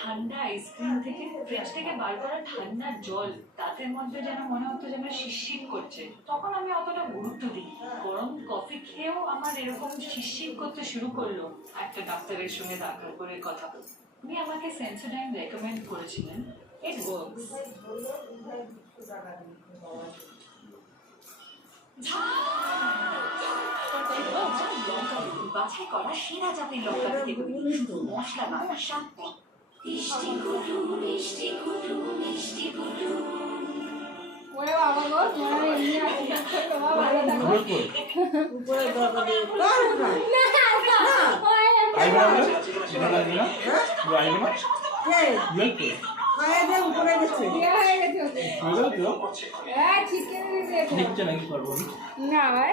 ঠান্ডা থেকে বার করা ঠান্ডা জল তাতে মধ্যে যেন মনে হতো যেন শিরশির করছে। তখন আমি অতটা গুরুত্ব দিই গরম কফি খেয়েও আমার এরকম শিরশির করতে শুরু করল। একটা ডাক্তারের সঙ্গে দেখা করে কথা বলি উনি আমাকে সেন্সোডাইন রেকমেন্ড করেছিলেন। ইট ওয়ার্কস বাছাই করা সেরা জাতের লঙ্কা থেকে শুধু মশলা না স্বাদ মিষ্টি কুটু মিষ্টি কুটু মিষ্টি কুটু ওরে বাবা গো তোমার এমনি আছে বাবা ভালো থাকো উপরে দরজা দিয়ে? আইবে না না? পুরো আইবে না? উপরে গেছে বিয়ে হয়ে হ্যাঁ নাকি না ভাই।